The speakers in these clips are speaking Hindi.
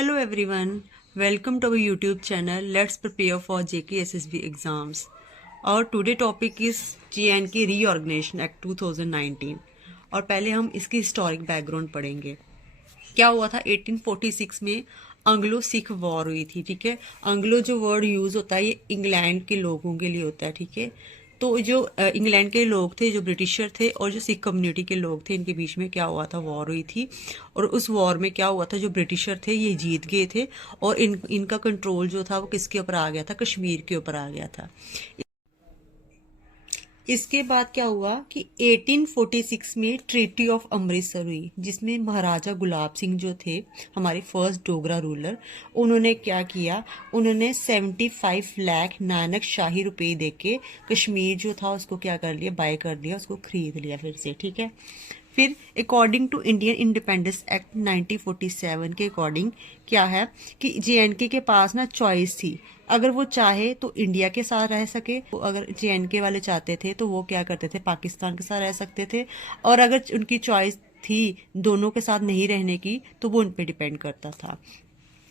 Hello everyone, welcome to our YouTube channel. Let's prepare for JK SSB exams. Our today topic is JNK Reorganization Act 2019 और पहले हम इसकी हिस्टोरिक बैकग्राउंड पढ़ेंगे। क्या हुआ था 1846 में एंग्लो सिख वॉर हुई थी। ठीक है, एंग्लो जो वर्ड यूज होता है ये इंग्लैंड के लोगों के लिए होता है। ठीक है, तो जो इंग्लैंड के लोग थे, जो ब्रिटिशर थे और जो सिख कम्युनिटी के लोग थे, इनके बीच में क्या हुआ था, वॉर हुई थी। और उस वॉर में क्या हुआ था, जो ब्रिटिशर थे ये जीत गए थे और इनका कंट्रोल जो था वो किसके ऊपर आ गया था, कश्मीर के ऊपर आ गया था। इसके बाद क्या हुआ कि 1846 में ट्रीटी ऑफ अमृतसर हुई, जिसमें महाराजा गुलाब सिंह जो थे हमारे फर्स्ट डोगरा रूलर, उन्होंने क्या किया, उन्होंने 75 लाख नानक शाही रुपए देके कश्मीर जो था उसको क्या कर लिया, बाय कर लिया, उसको खरीद लिया फिर से। ठीक है, फिर according to Indian independence act 1947 के अकॉर्डिंग क्या है कि जेएनके के पास ना चॉइस थी, अगर वो चाहे तो इंडिया के साथ रह सके, तो अगर जेएनके वाले चाहते थे तो वो क्या करते थे, पाकिस्तान के साथ रह सकते थे, और अगर उनकी चॉइस थी दोनों के साथ नहीं रहने की तो वो उन पे डिपेंड करता था।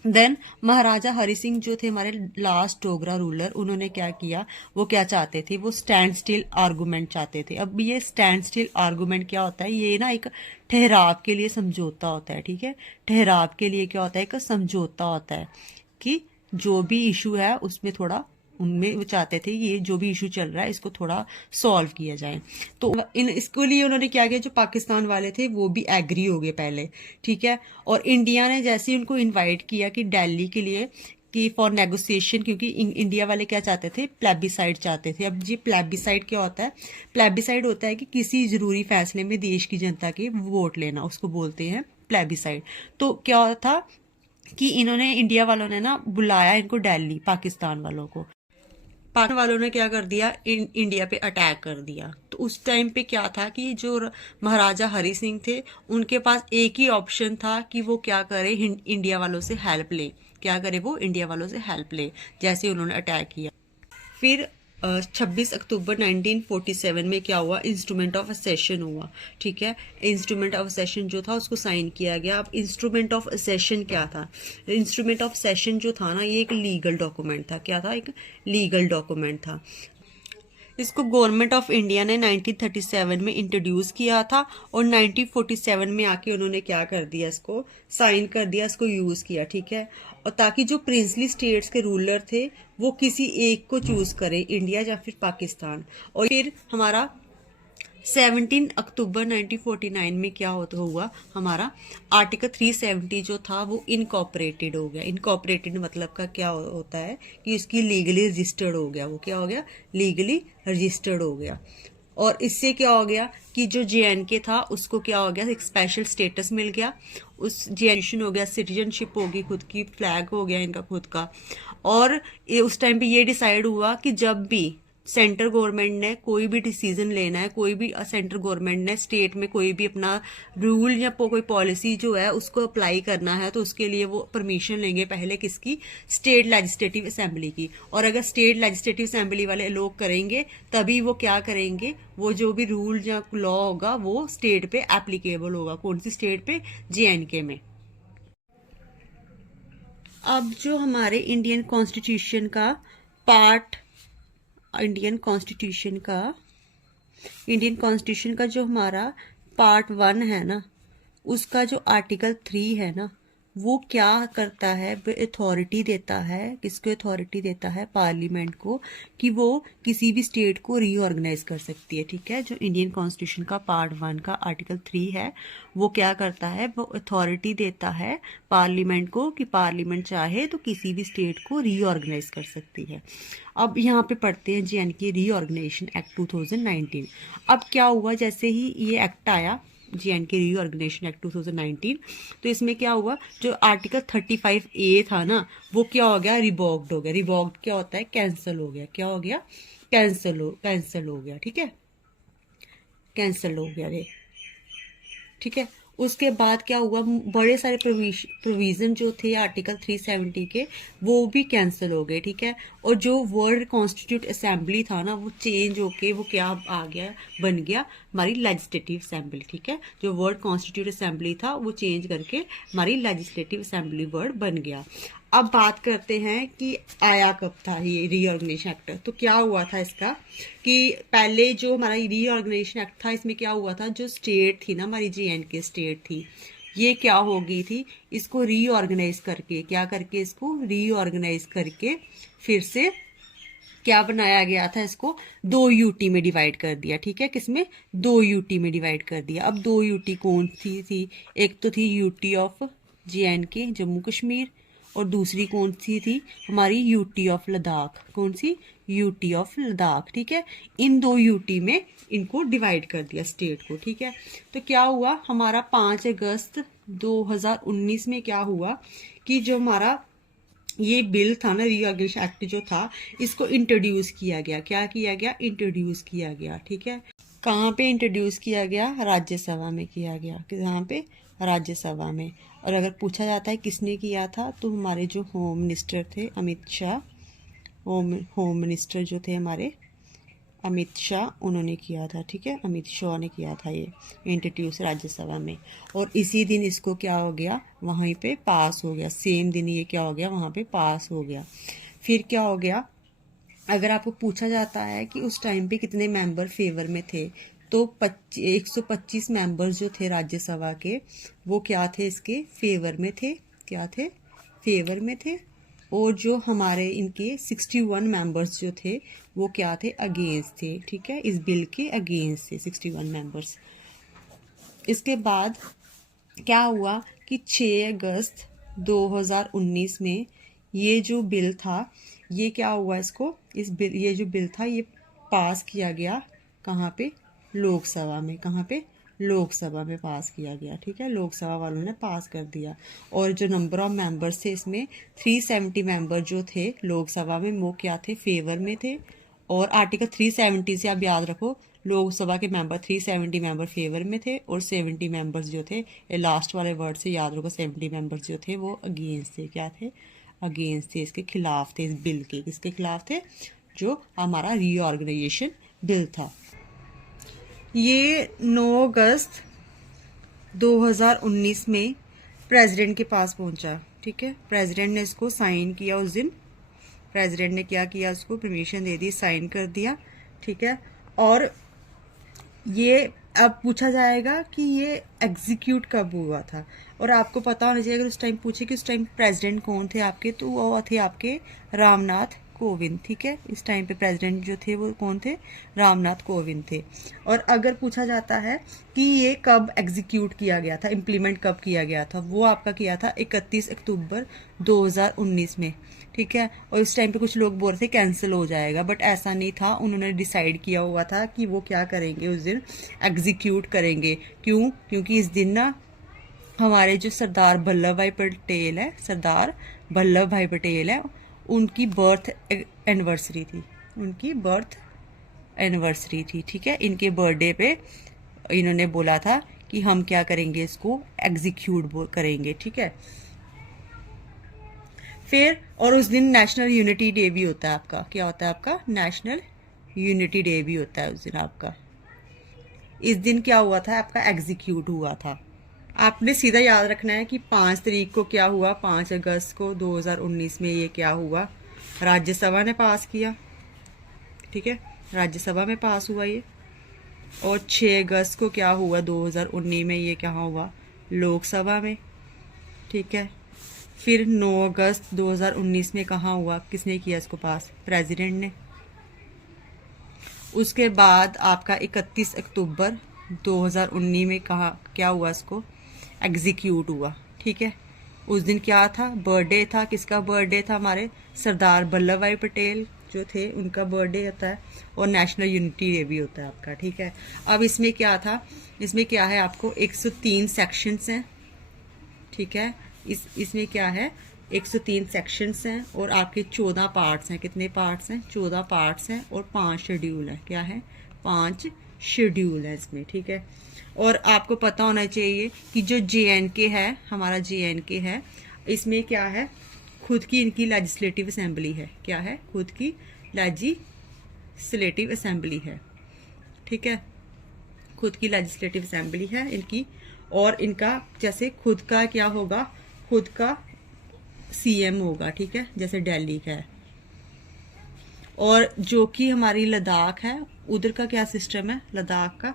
देन महाराजा हरि सिंह जो थे हमारे लास्ट डोगरा रूलर, उन्होंने क्या किया, वो क्या चाहते थे, वो स्टैंड स्टिल आर्गूमेंट चाहते थे। अब ये स्टैंड स्टिल आर्गूमेंट क्या होता है, ये ना एक ठहराव के लिए समझौता होता है। ठीक है, ठहराव के लिए क्या होता है, एक समझौता होता है कि जो भी इशू है उसमें थोड़ा, उनमें वो चाहते थे ये जो भी इशू चल रहा है इसको थोड़ा सॉल्व किया जाए। तो इसके लिए उन्होंने क्या किया, जो पाकिस्तान वाले थे वो भी एग्री हो गए पहले। ठीक है, और इंडिया ने जैसे ही उनको इनवाइट किया कि दिल्ली के लिए कि फॉर नेगोशिएशन, क्योंकि इंडिया वाले क्या चाहते थे, प्लेबिसाइड चाहते थे। अब ये प्लेबिसाइड क्या होता है, प्लेबिसाइड होता है कि किसी जरूरी फैसले में देश की जनता के वोट लेना, उसको बोलते हैं प्लेबिसाइड। तो क्या था कि इन्होंने, इंडिया वालों ने ना बुलाया इनको दिल्ली, पाकिस्तान वालों को, पाकिस्तान वालों ने क्या कर दिया, इंडिया पे अटैक कर दिया। तो उस टाइम पे क्या था कि जो महाराजा हरि सिंह थे उनके पास एक ही ऑप्शन था कि वो क्या करे, इंडिया वालों से हेल्प ले, क्या करे, वो इंडिया वालों से हेल्प ले, जैसे उन्होंने अटैक किया। फिर 26 अक्टूबर 1947 में क्या हुआ, इंस्ट्रूमेंट ऑफ असेशन हुआ। ठीक है, इंस्ट्रूमेंट ऑफ असेशन जो था उसको साइन किया गया। अब इंस्ट्रूमेंट ऑफ असेशन क्या था, इंस्ट्रूमेंट ऑफ असेशन जो था ना ये एक लीगल डॉक्यूमेंट था। क्या था, एक लीगल डॉक्यूमेंट था। इसको गवर्नमेंट ऑफ इंडिया ने 1937 में इंट्रोड्यूस किया था और 1947 में आके उन्होंने क्या कर दिया, इसको साइन कर दिया, इसको यूज किया। ठीक है, और ताकि जो प्रिंसली स्टेट्स के रूलर थे वो किसी एक को चूज करें, इंडिया या फिर पाकिस्तान। और फिर हमारा 17 अक्टूबर 1949 में क्या होता हुआ, हमारा आर्टिकल 370 जो था वो इनकॉपरेटेड हो गया। इनकॉपरेटेड मतलब का क्या होता है कि इसकी लीगली रजिस्टर्ड हो गया, वो क्या हो गया, लीगली रजिस्टर्ड हो गया। और इससे क्या हो गया कि जो जेएनके था उसको क्या हो गया, एक स्पेशल स्टेटस मिल गया, उस जेएनशन हो गया, सिटीजनशिप होगी खुद की, फ्लैग हो गया इनका खुद का। और उस टाइम पे ये डिसाइड हुआ कि जब भी सेंटर गवर्नमेंट ने कोई भी डिसीजन लेना है, कोई भी सेंटर गवर्नमेंट ने स्टेट में कोई भी अपना रूल या कोई पॉलिसी जो है उसको अप्लाई करना है, तो उसके लिए वो परमिशन लेंगे पहले किसकी, स्टेट लेजिस्लेटिव असेंबली की। और अगर स्टेट लेजिस्लेटिव असेंबली वाले लोग करेंगे तभी वो क्या करेंगे, वो जो भी रूल या लॉ होगा वो स्टेट पे एप्लीकेबल होगा। कौन सी स्टेट पे, जेएनके में। अब जो हमारे इंडियन कॉन्स्टिट्यूशन का पार्ट, इंडियन कॉन्स्टिट्यूशन का इंडियन कॉन्स्टिट्यूशन का जो हमारा पार्ट 1 है ना, उसका जो आर्टिकल 3 है ना, वो क्या करता है, वो अथॉरिटी देता है, किसको अथॉरिटी देता है, पार्लियामेंट को, कि वो किसी भी स्टेट को रीऑर्गेनाइज कर सकती है। ठीक है, जो इंडियन कॉन्स्टिट्यूशन का पार्ट 1 का आर्टिकल 3 है वो क्या करता है, वो अथॉरिटी देता है पार्लियामेंट को कि पार्लियामेंट चाहे तो किसी भी स्टेट को रीऑर्गेनाइज कर सकती है। अब यहाँ पे पढ़ते हैं जेएनके रीऑर्गेनाइजेशन एक्ट 2019। अब क्या हुआ, जैसे ही ये एक्ट आया जेएनके रीऑर्गेनाइजेशन एक्ट 2019, तो इसमें क्या हुआ, जो आर्टिकल 35A था ना वो क्या हो गया, रिवोक्ड हो गया। रिवोक्ड क्या होता है, कैंसिल हो गया। क्या हो गया, कैंसिल हो गया। ठीक है, कैंसिल हो गया ये। ठीक है, उसके बाद क्या हुआ, बड़े सारे प्रोविजन जो थे आर्टिकल 370 के वो भी कैंसिल हो गए, ठीक है। और जो वर्ल्ड कॉन्स्टिट्यूट असेंबली था ना, वो चेंज होके वो क्या आ गया, बन गया हमारी लेजिस्लेटिव असेंबली, ठीक है। जो वर्ल्ड कॉन्स्टिट्यूट असेंबली था वो चेंज करके हमारी लेजिस्लेटिव असेंबली वर्ड बन गया। अब बात करते हैं कि आया कब था ये रीऑर्गेनाइजेशन एक्ट। तो क्या हुआ था इसका कि पहले जो हमारा रीऑर्गेनाइजेशन एक्ट था, इसमें क्या हुआ था, जो स्टेट थी ना हमारी JNK स्टेट थी, ये क्या हो गई थी, इसको रीऑर्गेनाइज करके, क्या करके, इसको रीऑर्गेनाइज करके फिर से क्या बनाया गया था, इसको 2 UT में डिवाइड कर दिया, ठीक है। किसमें, 2 UT में डिवाइड कर दिया। अब 2 UT कौन सी थी, एक तो थी UT of JNK Jammu Kashmir, और दूसरी कौन सी थी हमारी UT ऑफ लद्दाख। कौन सी, UT ऑफ लद्दाख, ठीक है। इन 2 UT में इनको डिवाइड कर दिया स्टेट को, ठीक है। तो क्या हुआ हमारा 5 अगस्त 2019 में क्या हुआ कि जो हमारा ये बिल था ना, रीऑर्गेनाइजेशन एक्ट जो था, इसको इंट्रोड्यूस किया गया। क्या किया गया, इंट्रोड्यूस किया गया, ठीक है। कहाँ पे इंट्रोड्यूस किया गया, राज्यसभा में किया गया। कहाँ पे, राज्यसभा में। और अगर पूछा जाता है किसने किया था, तो हमारे जो होम मिनिस्टर थे अमित शाह, होम मिनिस्टर जो थे हमारे अमित शाह, उन्होंने किया था, ठीक है। अमित शाह ने किया था ये इंट्रोड्यूस राज्यसभा में। और इसी दिन इसको क्या हो गया, वहीं पे पास हो गया, सेम दिन ये क्या हो गया, वहाँ पे पास हो गया। फिर क्या हो गया, अगर आपको पूछा जाता है कि उस टाइम पे कितने मेंबर फेवर में थे, तो 125 मेंबर्स जो थे राज्यसभा के, वो क्या थे, इसके फेवर में थे। क्या थे, फेवर में थे। और जो हमारे इनके 61 मेंबर्स जो थे, वो क्या थे, अगेंस्ट थे, ठीक है। इस बिल के अगेंस्ट थे 61 मेंबर्स। इसके बाद क्या हुआ कि 6 अगस्त 2019 में ये जो बिल था, ये क्या हुआ, इसको, इस बिल, ये जो बिल था ये पास किया गया कहाँ पे, लोकसभा में। कहाँ पे, लोकसभा में पास किया गया, ठीक है। लोकसभा वालों ने पास कर दिया। और जो नंबर ऑफ मेंबर्स थे इसमें 370 मेंबर जो थे लोकसभा में, वो क्या थे, फेवर में थे। और आर्टिकल 370 से आप याद रखो, लोकसभा के मेंबर 370 मेंबर फेवर में थे, और 70 मेंबर्स जो थे, ये लास्ट वाले वर्ड से याद रखो, 70 मेंबर्स जो थे वो अगेंस्ट थे। क्या थे, अगेंस्ट थे, इसके खिलाफ थे, इस बिल के। किसके खिलाफ थे, जो हमारा रीऑर्गेनाइजेशन बिल था। ये 9 अगस्त 2019 में प्रेसिडेंट के पास पहुंचा, ठीक है। प्रेसिडेंट ने इसको साइन किया उस दिन। प्रेसिडेंट ने क्या किया, उसको परमिशन दे दी, साइन कर दिया, ठीक है। और ये अब पूछा जाएगा कि ये एग्जीक्यूट कब हुआ था, और आपको पता होना चाहिए, अगर उस टाइम पूछे कि उस टाइम प्रेसिडेंट कौन थे आपके, तो वो थे आपके रामनाथ कोविंद, ठीक है। इस टाइम पे प्रेसिडेंट जो थे वो कौन थे, रामनाथ कोविंद थे। और अगर पूछा जाता है कि ये कब एग्जीक्यूट किया गया था, इम्प्लीमेंट कब किया गया था, वो आपका किया था 31 अक्टूबर 2019 में, ठीक है। और इस टाइम पे कुछ लोग बोल रहे थे कैंसिल हो जाएगा, बट ऐसा नहीं था। उन्होंने डिसाइड किया हुआ था कि वो क्या करेंगे, उस दिन एग्जीक्यूट करेंगे। क्यों, क्योंकि इस दिन ना हमारे जो सरदार वल्लभ भाई पटेल है, सरदार वल्लभ भाई पटेल है, उनकी बर्थ एनिवर्सरी थी, उनकी बर्थ एनिवर्सरी थी, ठीक है। इनके बर्थडे पे इन्होंने बोला था कि हम क्या करेंगे, इसको एग्जीक्यूट करेंगे, ठीक है। फिर और उस दिन नेशनल यूनिटी डे भी होता है आपका। क्या होता है आपका, नेशनल यूनिटी डे भी होता है उस दिन आपका। इस दिन क्या हुआ था, आपका एग्जीक्यूट हुआ था। आपने सीधा याद रखना है कि 5 तारीख को क्या हुआ, 5 अगस्त को 2019 में ये क्या हुआ, राज्यसभा ने पास किया, ठीक है। राज्यसभा में पास हुआ ये। और 6 अगस्त को क्या हुआ 2019 में, ये क्या हुआ, लोकसभा में, ठीक है। फिर 9 अगस्त 2019 में कहाँ हुआ, किसने किया इसको पास, प्रेसिडेंट ने। उसके बाद आपका 31 अक्टूबर 2019 में कहा क्या हुआ, इसको एग्जीक्यूट हुआ, ठीक है। उस दिन क्या था, बर्थडे था, किसका बर्थडे था, हमारे सरदार वल्लभ भाई पटेल जो थे, उनका बर्थडे होता है। और नेशनल यूनिटी डे भी होता है आपका, ठीक है। अब इसमें क्या था, इसमें क्या है, आपको 103 सेक्शंस हैं, ठीक है। इसमें क्या है, 103 सेक्शंस हैं, और आपके 14 पार्ट्स हैं। कितने पार्ट्स हैं, 14 पार्ट्स हैं, और 5 शेड्यूल हैं। क्या है, 5 शेड्यूल है इसमें, ठीक है। और आपको पता होना चाहिए कि जो JNK है, हमारा JNK है, इसमें क्या है, खुद की इनकी लेजिस्लेटिव असेंबली है। क्या है? खुद की लेजिस्लेटिव असेंबली है। ठीक है, खुद की लेजिस्लेटिव असेंबली है इनकी, और इनका जैसे खुद का क्या होगा, खुद का CM होगा। ठीक है, जैसे दिल्ली का है। और जो कि हमारी लद्दाख है, उधर का क्या सिस्टम है लद्दाख का,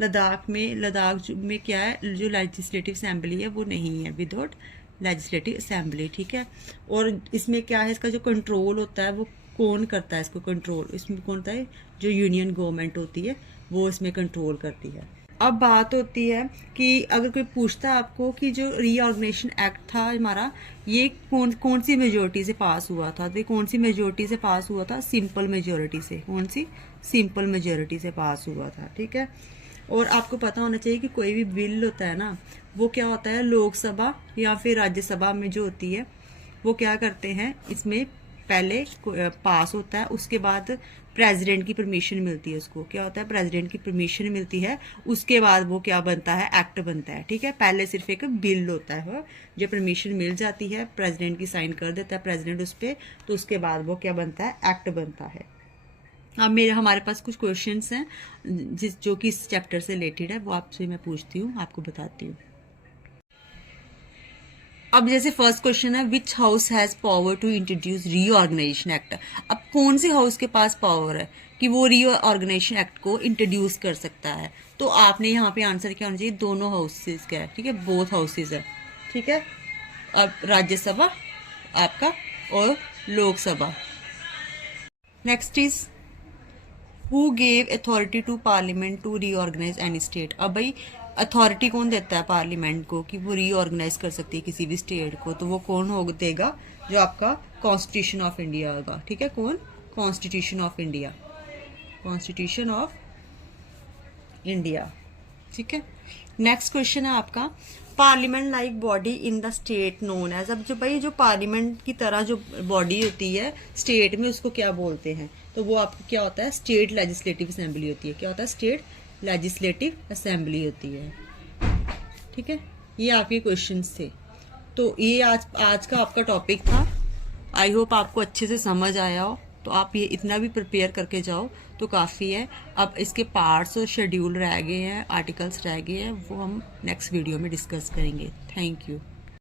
लद्दाख में क्या है, जो लेजिस्लेटिव असेंबली है वो नहीं है, विदाउट लेजिस्लेटिव असेंबली। ठीक है, और इसमें क्या है, इसका जो कंट्रोल होता है वो कौन करता है इसको कंट्रोल, इसमें कौन होता है, जो यूनियन गवर्नमेंट होती है वो इसमें कंट्रोल करती है। अब बात होती है कि अगर कोई पूछता है आपको कि जो रीऑर्गेनाइजेशन एक्ट था हमारा, ये कौन सी मेजोरिटी से पास हुआ था, तो कौन सी मेजोरिटी से पास हुआ था, सिंपल मेजोरिटी से। कौन सी? सिंपल मेजोरिटी से पास हुआ था। ठीक है, और आपको पता होना चाहिए कि कोई भी बिल होता है ना, वो क्या होता है, लोकसभा या फिर राज्यसभा में जो होती है वो क्या करते हैं, इसमें पहले पास होता है, उसके बाद प्रेसिडेंट की परमिशन मिलती है उसको। क्या होता है? प्रेसिडेंट की परमिशन मिलती है, उसके बाद वो क्या बनता है, एक्ट बनता है। ठीक है, पहले सिर्फ एक बिल होता है, जब परमिशन मिल जाती है, प्रेसिडेंट की साइन कर देता है प्रेसिडेंट उस पर, तो उसके बाद वो क्या बनता है, एक्ट बनता है। अब हमारे पास कुछ क्वेश्चंस हैं जो कि इस चैप्टर से रिलेटेड है, वो आपसे मैं पूछती हूँ, आपको बताती हूँ। अब जैसे फर्स्ट क्वेश्चन है, which house has power to introduce reorganisation act. अब कौन से हाउस के पास पावर है कि वो रीऑर्गेनाइजेशन एक्ट को इंट्रोड्यूस कर सकता है, तो आपने यहाँ पे आंसर क्या होना चाहिए, दोनों हाउसेज का है। ठीक है, बोथ हाउसेज है। ठीक है, अब राज्यसभा आपका और Lok Sabha. Next is who gave authority to parliament to reorganise any state. अब भाई अथॉरिटी कौन देता है पार्लियामेंट को कि वो रीऑर्गेनाइज कर सकती है किसी भी स्टेट को, तो वो कौन हो देगा, जो आपका कॉन्स्टिट्यूशन ऑफ इंडिया होगा। ठीक है, कौन? Constitution of India, constitution of India. ठीक है, नेक्स्ट क्वेश्चन है आपका, parliament like body in the state known as. अब जो भाई जो पार्लियामेंट की तरह जो बॉडी होती है स्टेट में, उसको क्या बोलते हैं, तो वो आपको क्या होता है, स्टेट लेजिस्लेटिव असेंबली होती है। क्या होता है? स्टेट लेजिस्लेटिव असेंबली होती है। ठीक है, ये आपके क्वेश्चंस थे। तो ये आज का आपका टॉपिक था। आई होप आपको अच्छे से समझ आया हो, तो आप ये इतना भी प्रिपेयर करके जाओ तो काफ़ी है। अब इसके पार्ट्स और शेड्यूल रह गए हैं, आर्टिकल्स रह गए हैं, वो हम नेक्स्ट वीडियो में डिस्कस करेंगे। Thank you.